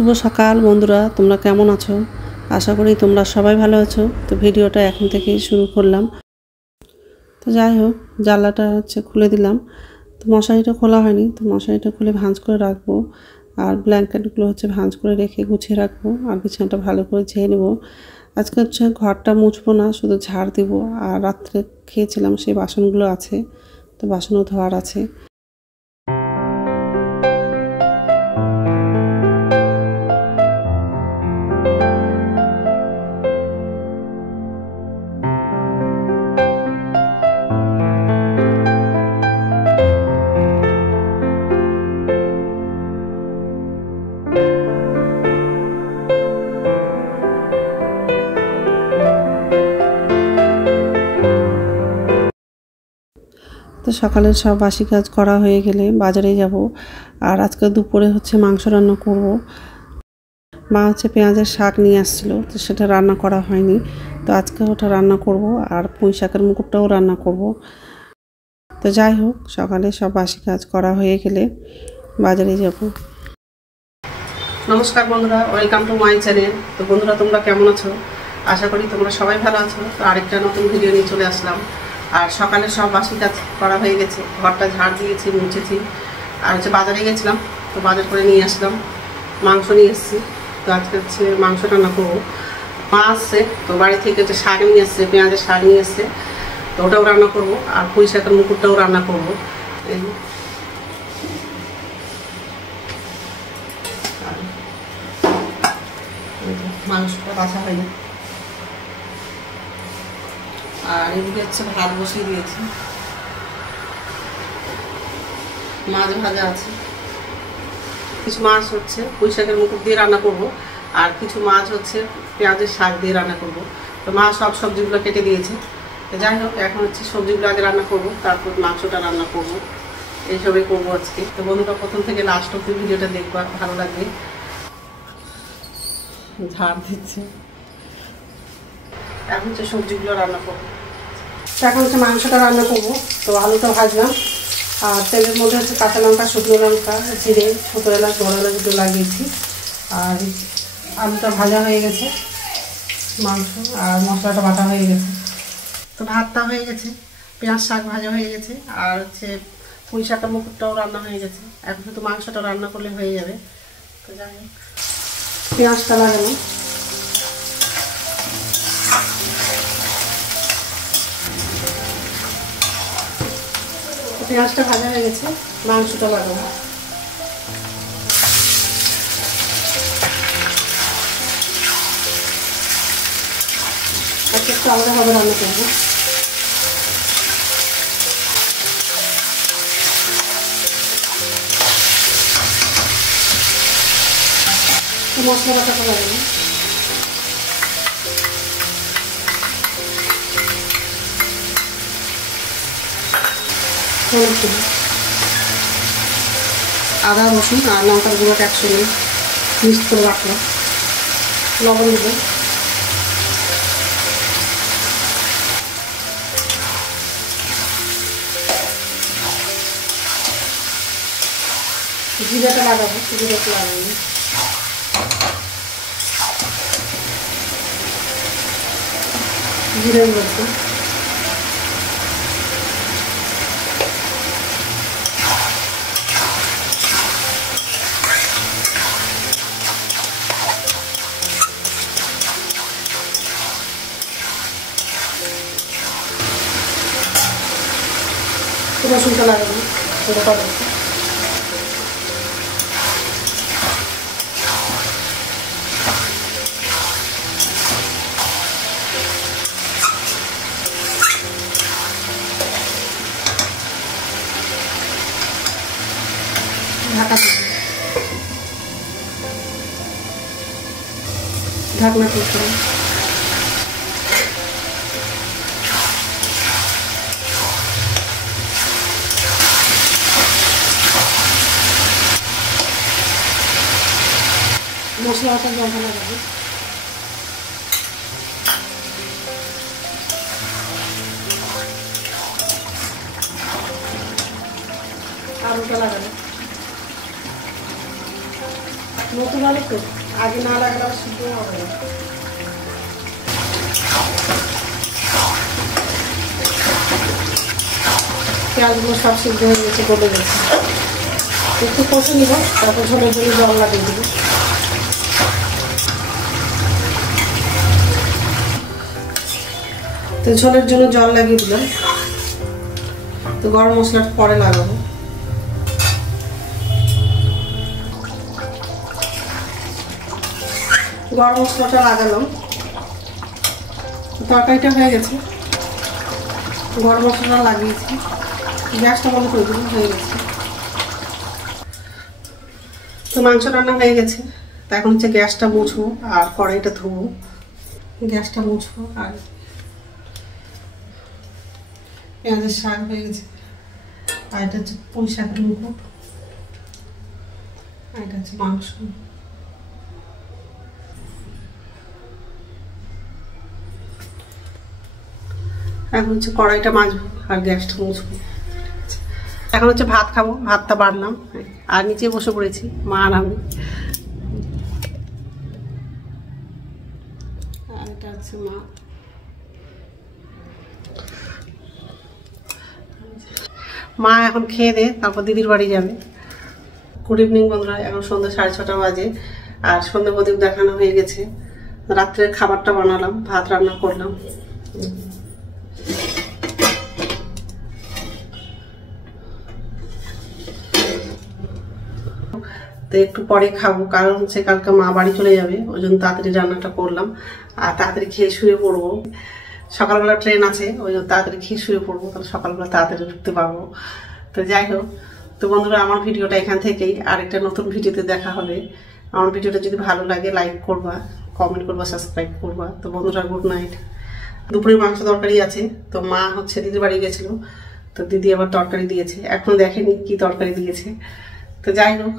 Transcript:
শুভ সকাল বন্ধুরা, তোমরা কেমন আছো? আশা করি তোমরা সবাই ভালো আছো। তো ভিডিওটা এখন থেকেই শুরু করলাম। তো যাই হোক, জানলাটা খুলে দিলাম। তো মশারিটা খোলা হয়নি, তো মশারিটা খুলে ভাঁজ করে রাখবো। আর ব্ল্যাঙ্কেটগুলো ভাঁজ করে রেখে গুছিয়ে রাখবো। আর বিছানাটা ভালো করে ঝেড়ে নেবো। আজকে ঘরটা মুছবো না, শুধু ঝাড় দিব। আর রাত্রে খেয়েছিলাম সেই বাসনগুলো আছে, তো বাসনও ধোয়ার আছে। তো সকালের সব বাসি কাজ করা হয়ে গেলে বাজারে যাব। আর আজকে দুপুরে মাংস রান্না করব। মা পেঁয়াজের শাক নিয়ে আসছিল, তো সেটা রান্না করা হয়নি। তো আজকে ওটা রান্না করব। আর পুঁই শাকের মুকুটটাও রান্না করব। তো যাই হোক, সকালে সব বাসি কাজ করা হয়ে গেলে বাজারে যাব। নমস্কার বন্ধুরা, ওয়েলকাম টু মাই চ্যানেল। তো বন্ধুরা, তোমরা কেমন আছো? আশা করি তোমরা সবাই ভালো আছো। তো আরেকটা নতুন ভিডিও নিয়ে চলে আসলাম। আর সকালে সব বাসি কাজ করা হয়ে গেছে, ঘরটা ঝাড় দিয়েছি, মুছেছি। আর বাজারে গেছিলাম, তো বাজার করে নিয়ে আসলাম। মাংস নিয়ে এসেছি। তো আজকে মাংস রান্না করবো। মা আসছে, তো বাড়ি থেকে শাক নিয়ে এসছে, পেঁয়াজের শাক নিয়ে এসছে, তো ওটাও রান্না করবো। আর পুঁই শাকের মুকুটটাও রান্না করবো। এই মাংসটা বাছা হয়নি। আর এদিকে ভাত বসিয়ে দিয়েছি, মাছ ভাজা আছে। কিছু মাছ পুঁই শাকের মুকুট দিয়ে রান্না করব। আর কিছু মাছ পেঁয়াজের শাক দিয়ে রান্না করব। তো মা সব সবজিগুলো কেটে দিয়েছে। তো যাই হোক, এখন সবজিগুলো আগে রান্না করব, তারপর মাংসটা রান্না করব। এইসবই করবো আজকে। তো বন্ধুরা, প্রথম থেকে লাস্ট অব্দি ভিডিওটা দেখবা, ভালো লাগবে। ঝাড় দিচ্ছে। এখন সবজিগুলো রান্না করবো। এখন মাংসটা রান্না করবো। তো আলুটা ভাজলাম। আর তেলের মধ্যে কাঁচা লঙ্কা, শুকনো লঙ্কা, জিরে, ছোটো এলাচ, বড় এলাচ দুটো লাগিয়েছি। আর আলুটা ভাজা হয়ে গেছে, মাংস আর মশলাটা বাটা হয়ে গেছে। তো ভাতটা হয়ে গেছে, পেঁয়াজ শাক ভাজা হয়ে গেছে। আর পুঁই শাকের মুকুটটাও রান্না হয়ে গেছে। এখন শুধু মাংসটা রান্না করলে হয়ে যাবে। তো যাই হোক, পেঁয়াজটা লাগানো। পেঁয়াজটা ভাজা হয়ে গেছে, মাংসটা লাগাবো। একটু আলাদাভাবে রান্না করবো। মশলা বাটাটা লাগাবো। আদা, রসুন আর লঙ্কার গুঁড়োটা একসঙ্গে মিক্স করে রাখলাম। লবণ দেবো। জিরাটা লাগাবো, জিরাটা লাগাবো। জিরে গুঁড়ো, রসুনটা লাগাবো। ছোটো করে ঢাকা দেবো। ঢাকনা তুলতে মশলাটা জল লাগাবো। আলুটা লাগাবো। নতুন আলু তো আগে না লাগলে সিদ্ধ হবে না। পেঁয়াজগুলো সব সিদ্ধ হয়ে গেছে, গলে গেছে। একটু কষে নিব, তারপর ঝোলের জন্য জল লাগিয়ে দেবো। তো ঝোলের জন্য জল লাগিয়ে দিলাম। তো গরম মশলাটা পরে লাগাবো। গরম মশলাটা লাগালাম, তরকারিটা হয়ে গেছে। গরম মশলা লাগিয়েছি, গ্যাসটা বন্ধ করে দিলাম, হয়ে গেছে। তো মাংস রান্না হয়ে গেছে। তো এখন হচ্ছে গ্যাসটা মুছবো আর কড়াইটা ধুবো। গ্যাসটা মুছবো আর পেঁয়াজের শাক হয়ে গেছে। আর এটা হচ্ছে পুঁই শাকের মুকুট, আর এটা হচ্ছে মাংস। এখন হচ্ছে কড়াইটা মাজবো আর গ্যাসটা মুছবো। এখন হচ্ছে ভাত খাবো, ভাতটা বাড়লাম আর নিচে বসে পড়েছি মা আর আমি। আর এটা হচ্ছে মা। মা এখন খেয়ে দে, তারপর দিদির বাড়ি যাবে। গুড ইভিনিং বন্ধুরা, এখন সন্ধ্যা 6:30 বাজে আর সন্ধ্যা প্রদীপ দেখানো হয়ে গেছে। রাত্রের খাবারটা বানালাম, ভাত রান্না করলাম। তো একটু পরে খাবো, কারণ হচ্ছে কালকে মা বাড়ি চলে যাবে, ওই জন্য তাড়াতাড়ি রান্নাটা করলাম আর তাড়াতাড়ি খেয়ে শুয়ে পড়বো। সকালবেলা ট্রেন আছে, ওই জন্য তাড়াতাড়ি খেয়ে শুয়ে পড়বো, তাহলে সকালবেলা তাড়াতাড়ি উঠতে পারবো। তো যাই হোক, তো বন্ধুরা আমার ভিডিওটা এখান থেকেই, আরেকটা নতুন ভিডিওতে দেখা হবে। আমার ভিডিওটা যদি ভালো লাগে লাইক করবা, কমেন্ট করবা, সাবস্ক্রাইব করবা। তো বন্ধুরা গুড নাইট। দুপুরে মাংস তরকারি আছে, তো মা হচ্ছে দিদির বাড়ি গেছিল, তো দিদি আবার তরকারি দিয়েছে, এখনো দেখেনি কি তরকারি দিয়েছে। তো যাই হোক,